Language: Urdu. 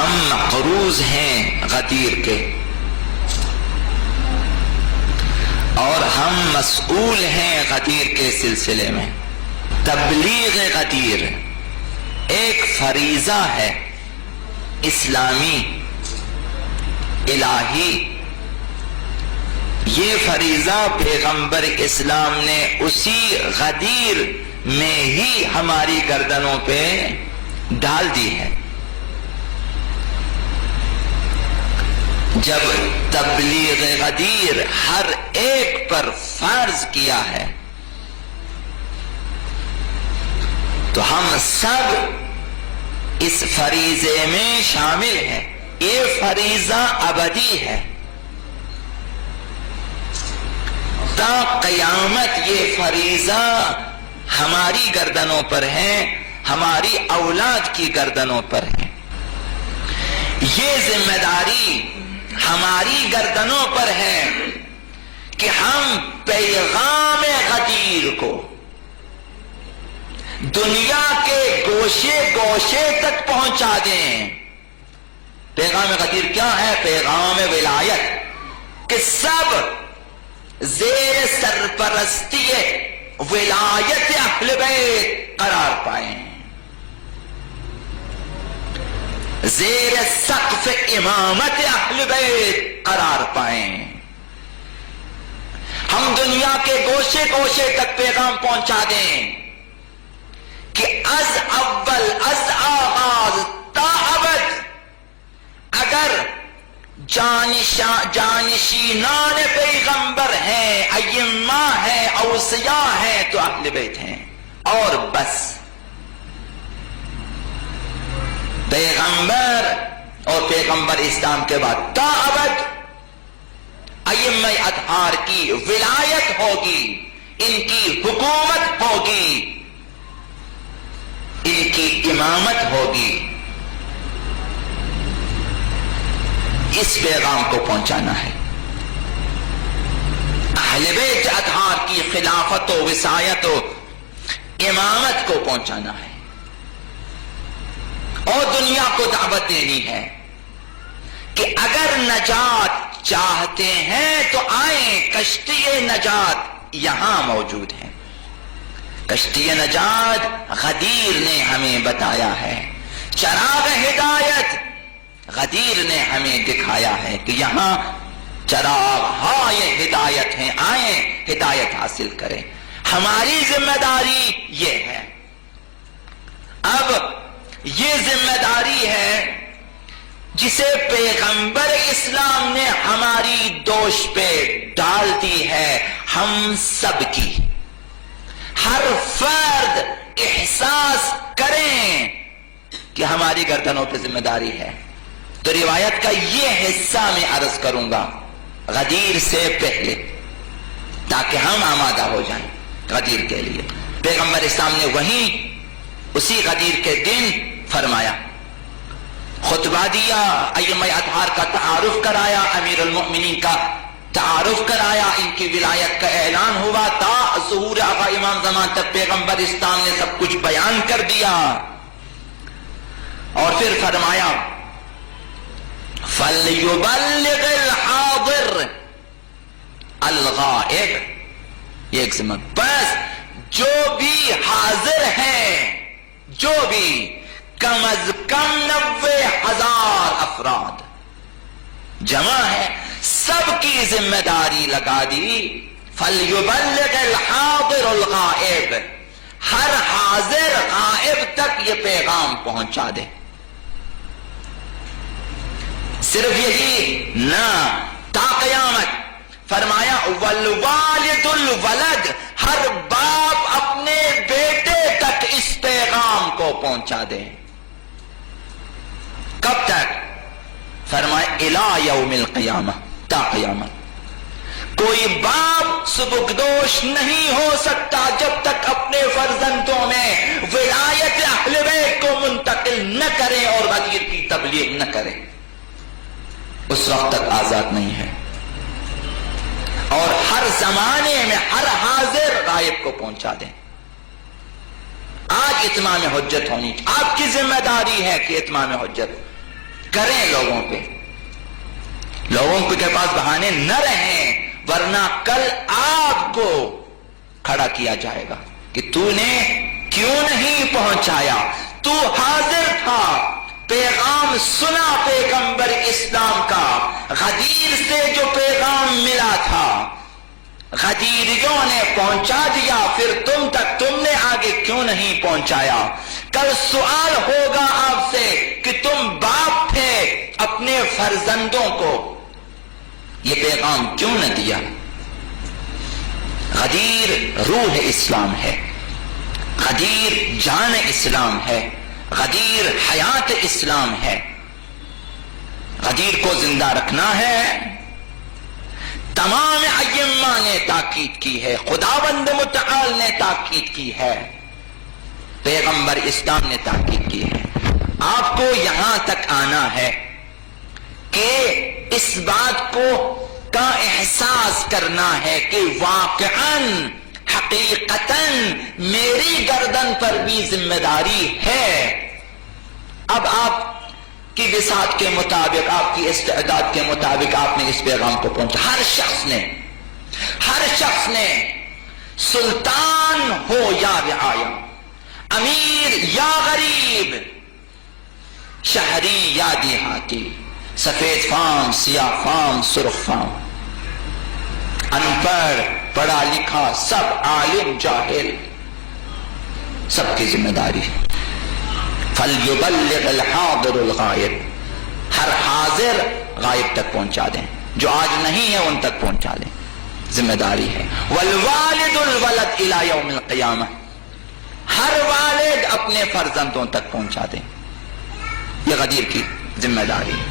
ہم مقروض ہیں غدیر کے، اور ہم مسئول ہیں غدیر کے سلسلے میں۔ تبلیغ غدیر ایک فریضہ ہے اسلامی الہی۔ یہ فریضہ پیغمبر اسلام نے اسی غدیر میں ہی ہماری گردنوں پہ ڈال دی ہے۔ جب تبلیغ غدیر ہر ایک پر فرض کیا ہے تو ہم سب اس فریضے میں شامل ہیں۔ یہ فریضہ ابدی ہے، تا قیامت یہ فریضہ ہماری گردنوں پر ہے، ہماری اولاد کی گردنوں پر ہے۔ یہ ذمہ داری ہماری گردنوں پر ہے کہ ہم پیغام غدیر کو دنیا کے گوشے گوشے تک پہنچا دیں۔ پیغام غدیر کیا ہے؟ پیغام ولایت، کہ سب زیر سرپرستی ولایت اہل بیت قرار پائیں، زیر سقف امامت اہل بیت قرار پائیں۔ ہم دنیا کے گوشے گوشے تک پیغام پہنچا دیں کہ از اول از آغاز تا ابد اگر جانشینان پیغمبر ہیں، ائمہ ہیں، اوصیاء ہیں تو اہل بیت ہیں، اور بس۔ پیغمبر اور پیغمبر اسلام کے بعد تا ابد ائمہ اطہار کی ولایت ہوگی، ان کی حکومت ہوگی، ان کی امامت ہوگی۔ اس پیغام کو پہنچانا ہے، اہل بیت اطہار کی خلافت و وصایت و امامت کو پہنچانا ہے، اور دنیا کو دعوت دینی ہے کہ اگر نجات چاہتے ہیں تو آئیں، کشتی نجات یہاں موجود ہے۔ کشتی نجات غدیر نے ہمیں بتایا ہے، چراغ ہدایت غدیر نے ہمیں دکھایا ہے کہ یہاں چراغ ہائے ہدایت ہیں، آئیں ہدایت حاصل کریں۔ ہماری ذمہ داری یہ ہے۔ اب یہ ذمہ داری ہے جسے پیغمبر اسلام نے ہماری دوش پہ ڈال دی ہے، ہم سب کی۔ ہر فرد احساس کریں کہ ہماری گردنوں پہ ذمہ داری ہے۔ تو روایت کا یہ حصہ میں عرض کروں گا غدیر سے پہلے، تاکہ ہم آمادہ ہو جائیں غدیر کے لیے۔ پیغمبر اسلام نے وہیں اسی غدیر کے دن فرمایا، خطبہ دیا، ائمہ اطہار کا تعارف کرایا، امیر المؤمنین کا تعارف کرایا، ان کی ولایت کا اعلان ہوا، تا ظہور آقا امام زمان تک پیغمبر اسلام نے سب کچھ بیان کر دیا، اور پھر فرمایا فَلْيُبَلِّغِ الْحَاضِرِ الْغَائِبِ، یہ ایک ذمہ، بس جو بھی حاضر ہیں، جو بھی کم از کم 90,000 افراد جمع ہے، سب کی ذمہ داری لگا دی۔ فَلْيُبَلِّغِ الْحَاضِرُ الْغَائِبِ، ہر حاضر غائب تک یہ پیغام پہنچا دے۔ صرف یہی نہ، تا قیامت۔ فرمایا وَالْوَالِدُ الْوَلَدِ، ہر باپ اپنے بیٹے تک اس پیغام کو پہنچا دے۔ کب تک؟ فرمایا اِلَى يَوْمِ الْقِيَامَةِ، تا قیامت۔ کوئی باپ سبکدوش نہیں ہو سکتا جب تک اپنے فرزندوں میں ولایت اہل بیت کو منتقل نہ کرے اور غدیر کی تبلیغ نہ کرے، اس وقت تک آزاد نہیں ہے۔ اور ہر زمانے میں ہر حاضر غائب کو پہنچا دیں۔ آج اتمام حجت ہونی، آپ کی ذمہ داری ہے کہ اتمام حجت کریں لوگوں پہ، لوگوں کے پاس بہانے نہ رہیں، ورنہ کل آپ کو کھڑا کیا جائے گا کہ تو نے کیوں نہیں پہنچایا، تو حاضر تھا، پیغام سنا پیغمبر اسلام کا، غدیر سے جو پیغام ملا تھا غدیریوں نے پہنچا دیا، پھر تم نے آگے کیوں نہیں پہنچایا؟ کل سوال ہوگا آپ سے کہ تم باپ تھے، اپنے فرزندوں کو یہ پیغام کیوں نہ دیا؟ غدیر روح اسلام ہے، غدیر جان اسلام ہے، غدیر حیات اسلام ہے۔ غدیر کو زندہ رکھنا ہے، تمام ائمہ نے تاکید کی ہے، خداوند متعال نے تاکید کی ہے، پیغمبر اسلام نے تاکید کی ہے۔ آپ کو یہاں تک آنا ہے کہ اس بات کو کا احساس کرنا ہے کہ واقعاً حقیقتاً میری گردن پر بھی ذمہ داری ہے۔ اب آپ کی وسعت کے مطابق، آپ کی استعداد کے مطابق آپ نے اس پیغام کو پہنچا، ہر شخص نے سلطان ہو یا رعایا، امیر یا غریب، شہری یا دیہاتی، سفید فام، سیاہ فام، سرخ فام، ان پڑھ، پڑھا لکھا، سب، عالم جاہل، سب کی ذمہ داری ہے۔ فَلْيُبَلِّغِ الْحَاضِرُ الْغَائِبَ، ہر حاضر غائب تک پہنچا دیں، جو آج نہیں ہے ان تک پہنچا دیں، ذمہ داری ہے۔ وَالْوَالِدُ الْوَلَدْ إِلَى يَوْمِ الْقِيَامَةِ، ہر والد اپنے فرزندوں تک پہنچا دیں، یہ غدیر کی ذمہ داری ہے۔